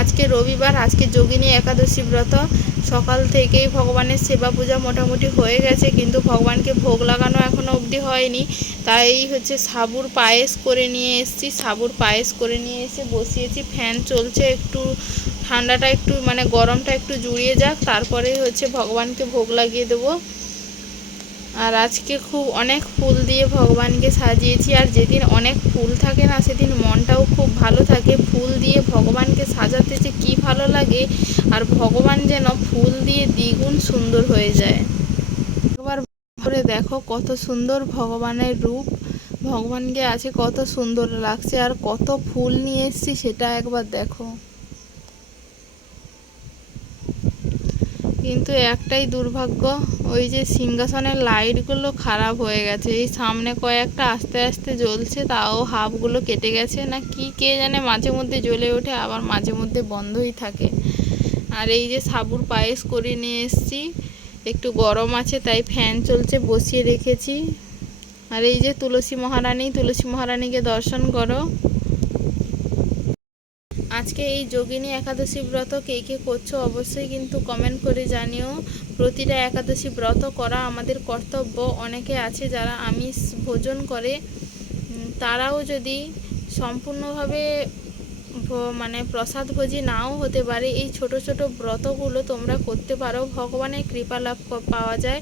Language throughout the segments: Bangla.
আজকে রবিবার, আজকে যোগিনী একাদশী ব্রত। সকাল থেকেই ভগবানের সেবা পূজা মোটামুটি হয়ে গেছে, কিন্তু ভগবানকে ভোগ লাগানো এখনও অবধি হয়নি। তাই হচ্ছে সাবুর পায়েস করে নিয়ে এসেছি, সাবুর পায়েস করে নিয়ে এসে বসিয়েছি। ফ্যান চলছে একটু, ঠান্ডাটা একটু মানে গরমটা একটু জুড়িয়ে যাক, তারপরে হচ্ছে ভগবানকে ভোগ লাগিয়ে দেবো। আর আজকে খুব অনেক ফুল দিয়ে ভগবানকে সাজিয়েছি, আর যেদিন অনেক ফুল থাকে না, সেদিন মনটাও খুব ভগবানকে সাজাতে যে কী ভালো লাগে আর ভগবান যেন ফুল দিয়ে দ্বিগুণ সুন্দর হয়ে যায়। একবার করে দেখো কত সুন্দর ভগবানের রূপ। ভগবানকে আছে কত সুন্দর লাগছে আর কত ফুল নিয়ে এসেছি সেটা একবার দেখো। কিন্তু একটাই দুর্ভাগ্য, ওই যে সিংহাসনের লাইটগুলো খারাপ হয়ে গেছে। এই সামনে কয়েকটা আস্তে আস্তে জ্বলছে, তাও হাফগুলো কেটে গেছে। না কি, কে জানে মাঝে মধ্যে জ্বলে ওঠে, আবার মাঝে মধ্যে বন্ধই থাকে। আর এই যে সাবুর পায়েস করে নিয়ে এসেছি, একটু গরম আছে, তাই ফ্যান চলছে, বসিয়ে রেখেছি। আর এই যে তুলসী মহারানী, তুলসী মহারানীকে দর্শন করো। আজকে এই যোগিনী একাদশী ব্রত কে কে করছ অবশ্যই কিন্তু কমেন্ট করে জানিও। প্রতিটা একাদশী ব্রত করা আমাদের কর্তব্য। অনেকে আছে যারা আমিষ ভোজন করে তারাও যদি সম্পূর্ণভাবে মানে প্রসাদ ভোজি নাও হতে পারে, এই ছোট ছোট ব্রতগুলো তোমরা করতে পারো। ভগবানের কৃপা লাভ পাওয়া যায়।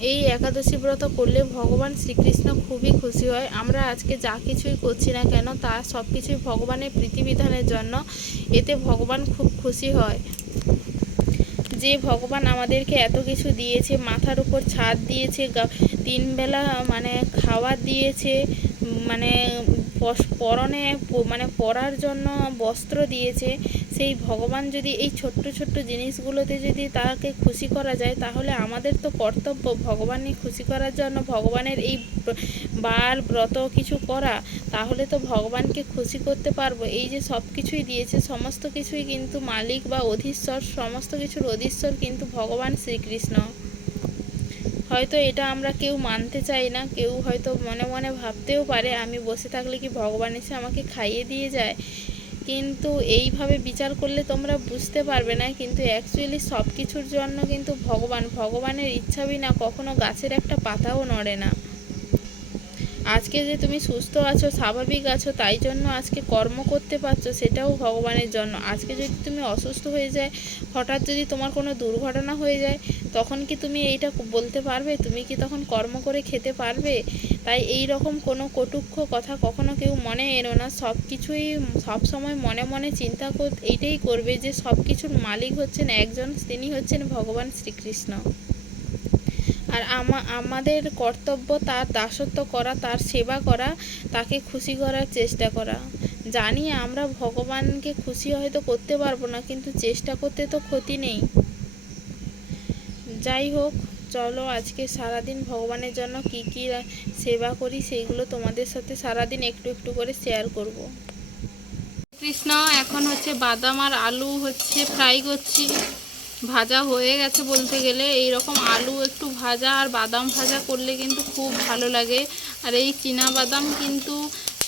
এই একাদশী ব্রত করলে ভগবান শ্রীকৃষ্ণ খুবই খুশি হয়। আমরা আজকে যা কিছুই করছি না কেন, তা সব কিছুই ভগবানের প্রীতিবিধানের জন্য। এতে ভগবান খুব খুশি হয়। যে ভগবান আমাদেরকে এত কিছু দিয়েছে, মাথার উপর ছাদ দিয়েছে, গা- তিন বেলা মানে খাবার দিয়েছে মানে পরনে মানে পরার জন্য বস্ত্র দিয়েছে সেই ভগবান যদি এই ছোট্ট ছোট্ট জিনিসগুলোতে যদি তাকে খুশি করা যায়, তাহলে আমাদের তো কর্তব্য ভগবানই খুশি করার জন্য ভগবানের এই বার, ব্রত কিছু করা। তাহলে তো ভগবানকে খুশি করতে পারব। এই যে সব কিছুই দিয়েছে, সমস্ত কিছুই কিন্তু মালিক বা অধীশ্বর, সমস্ত কিছুর অধীশ্বর কিন্তু ভগবান শ্রীকৃষ্ণ। হয়তো এটা আমরা কেউ মানতে চাই না, কেউ হয়তো মনে মনে ভাবতেও পারে, আমি বসে থাকলে কি ভগবান এসে আমাকে খাইয়ে দিয়ে যায়? কিন্তু এইভাবে বিচার করলে তোমরা বুঝতে পারবে না, কিন্তু অ্যাকচুয়ালি সব কিছুর জন্য কিন্তু ভগবান, ভগবানের ইচ্ছা বিনা কখনো গাছের একটা পাতাও নড়ে না। আজকে যে তুমি সুস্থ আছো, স্বাভাবিক আছো, তাই জন্য আজকে কর্ম করতে পারছ, সেটাও ভগবানের জন্য। আজকে যদি তুমি অসুস্থ হয়ে যায়, হঠাৎ যদি তোমার কোনো দুর্ঘটনা হয়ে যায়, তখন কি তুমি এইটা বলতে পারবে? তুমি কি তখন কর্ম করে খেতে পারবে? তাই এই রকম কোনো কটুক্ষ কথা কখনো কেউ মনে এনো না। সব কিছুই সব সময় মনে মনে চিন্তা কর, এইটাই করবে যে সব কিছুর মালিক হচ্ছেন একজন, তিনি হচ্ছেন ভগবান শ্রীকৃষ্ণ। আর আমা, আমাদের কর্তব্য তার দাসত্ব করা, তার সেবা করা, তাকে খুশি করার চেষ্টা করা। জানি আমরা ভগবানকে খুশি হয়তো করতে পারব না, কিন্তু চেষ্টা করতে তো ক্ষতি নেই। যাই হোক, চলো আজকে সারাদিন ভগবানের জন্য কি কি সেবা করি সেইগুলো তোমাদের সাথে সারাদিন একটু একটু করে শেয়ার করব। কৃষ্ণ এখন হচ্ছে বাদাম আর আলু হচ্ছে ফ্রাই করছি। ভাজা হয়ে গেছে বলতে গেলে। এই রকম আলু একটু ভাজা আর বাদাম ভাজা করলে কিন্তু খুব ভালো লাগে। আর এই চীনা বাদাম কিন্তু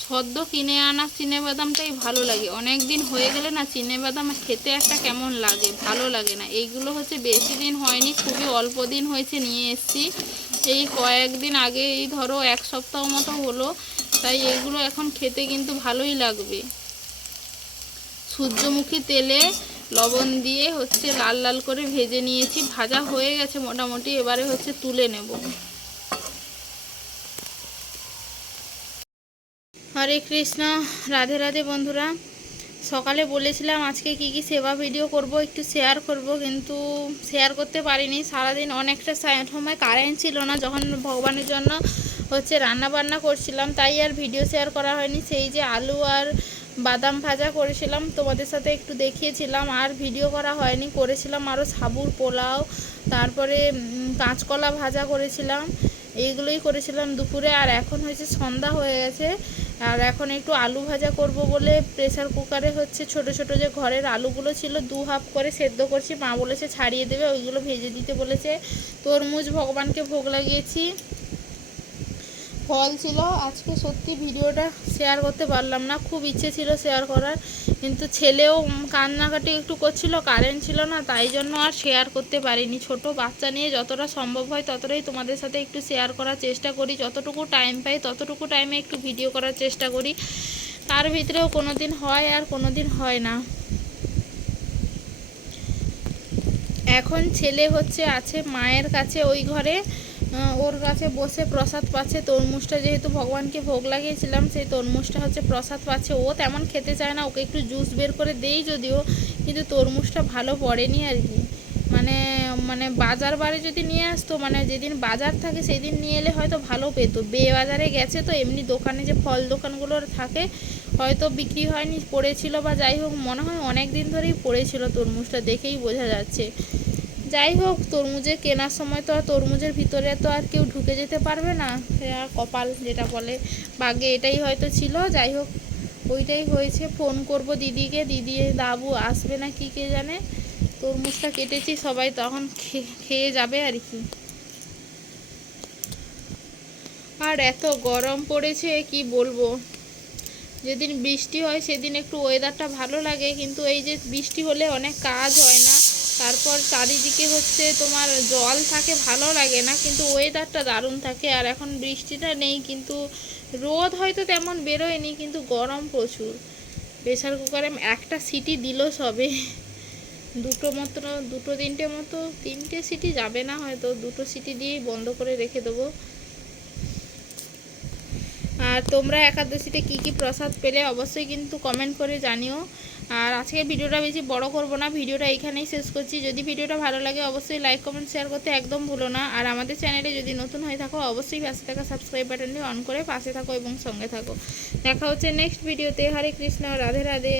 সদ্য কিনে আনা চিনে বাদামটাই ভালো লাগে। অনেক দিন হয়ে গেলে না চিনে বাদাম খেতে একটা কেমন লাগে, ভালো লাগে না। এইগুলো হচ্ছে বেশি দিন হয়নি, খুবই অল্প দিন হয়েছে নিয়ে এসেছি। এই কয়েকদিন আগে এই ধরো এক সপ্তাহ মতো হলো, তাই এগুলো এখন খেতে কিন্তু ভালোই লাগবে। সূর্যমুখী তেলে লবণ দিয়ে হচ্ছে লাল লাল করে ভেজে নিয়েছি, ভাজা হয়ে গেছে মোটামুটি, এবারে হচ্ছে তুলে নেব। হরে কৃষ্ণ, রাধে রাধে বন্ধুরা। সকালে বলেছিলাম আজকে কি কি সেবা ভিডিও করব, একটু শেয়ার করব, কিন্তু শেয়ার করতে পারিনি। সারাদিন অনেকটা সময় কারেন্ট ছিল না, যখন ভগবানের জন্য হচ্ছে রান্না বান্না করছিলাম, তাই আর ভিডিও শেয়ার করা হয়নি। সেই যে আলু আর বাদাম ভাজা করেছিলাম, তোমাদের সাথে একটু দেখিয়েছিলাম, আর ভিডিও করা হয়নি, করেছিলাম আরও সাবুর পোলাও, তারপরে কাঁচকলা ভাজা করেছিলাম, এইগুলোই করেছিলাম দুপুরে, আর এখন হয়েছে সন্ধ্যা হয়ে গেছে, আর এখন একটু আলু ভাজা করব বলে প্রেসার কুকারে হচ্ছে ছোট ছোট যে ঘরের আলুগুলো ছিল, দু হাফ করে সেদ্ধ করছি, মা বলেছে ছাড়িয়ে দেবে, ওইগুলো ভেজে দিতে বলেছে, তরমুজ ভগবানকে ভোগ লাগিয়েছি। ফল ছিল। আজকে সত্যি ভিডিওটা শেয়ার করতে পারলাম না। খুব ইচ্ছে ছিল শেয়ার করার। কিন্তু ছেলেও কান্নাকাটি একটু করছিল কারেন্ট ছিল না, তাই জন্য আর শেয়ার করতে পারিনি। ছোট বাচ্চা নিয়ে যতটা সম্ভব হয় ততটাই তোমাদের সাথে একটু শেয়ার করার চেষ্টা করি। যতটুকু টাইম পাই ততটুকু টাইমে একটু ভিডিও করার চেষ্টা করি। তার ভিতরেও কোনো দিন হয় আর কোনো দিন হয় না। এখন ছেলে হচ্ছে, আছে মায়ের কাছে ওই ঘরে। ওর কাছে বসে প্রসাদ পাচ্ছে, তরমুজটা যেহেতু ভগবানকে ভোগ লাগিয়েছিলাম, সেই তরমুজটা হচ্ছে প্রসাদ পাচ্ছে। ও তেমন খেতে চায় না, ওকে একটু জুস বের করে দেই যদিও, কিন্তু তরমুজটা ভালো পড়েনি আর কি। মানে মানে বাজার বারে যদি নিয়ে আসতো মানে যেদিন বাজার থাকে সেদিন নিয়ে এলে হয়তো ভালো পেতো। বে বাজারে গেছে তো, এমনি দোকানে যে ফল দোকানগুলোর থাকে, হয়তো বিক্রি হয়নি, পড়েছিল বা যাই হোক, মনে হয় অনেক দিন ধরেই পড়েছিল তরমুজটা, দেখেই বোঝা যাচ্ছে। যাই হোক, তরমুজের কেনার সময় তো আর তরমুজের ভিতরে তো আর কেউ ঢুকে যেতে পারবে না। কপাল যেটা বলে ভাগ্যে এটাই হয়তো ছিল। যাই হোক, ওইটাই হয়েছে। ফোন করব দিদিকে। দিদি দাবু আসবে না কি কে জানে? তরমুজটা কেটেছি, সবাই তখন খেয়ে যাবে আর কি। আর এত গরম পড়েছে, কি বলব? যেদিন বৃষ্টি হয়, সেদিন একটু ওয়েদারটা ভালো লাগে, কিন্তু এই যে বৃষ্টি হলে অনেক কাজ হয় না। তারপর চারিদিকে হচ্ছে তোমার জল থাকে, ভালো লাগে না, কিন্তু ওয়েদারটা দারুণ থাকে। আর এখন বৃষ্টিটা নেই, কিন্তু রোদ হয়তো তেমন বেরোয়নি, কিন্তু গরম প্রচুর। প্রেসার কুকারে একটা সিটি দিল সবে। দুটো মতো দুটো তিনটে মতো, তিনটে সিটি যাবে না হয়তো, দুটো সিটি দিয়েই বন্ধ করে রেখে দেবো। আর তোমরা একাদশীতে কি কি প্রসাদ পেলে অবশ্যই কিন্তু কমেন্ট করে জানিও। আর আজকে ভিডিওটা বেশি বড় করব না, ভিডিওটা এখানেই শেষ করছি। যদি ভিডিওটা ভালো লাগে অবশ্যই লাইক কমেন্ট শেয়ার করতে একদম ভুলো না। আর আমাদের চ্যানেলে যদি নতুন হয়ে থাকো, অবশ্যই পাশে থাকা সাবস্ক্রাইব বাটনটি অন করে পাশে থাকো এবং সঙ্গে থাকো। দেখা হচ্ছে নেক্সট ভিডিওতে হরে কৃষ্ণ, রাধে রাধে।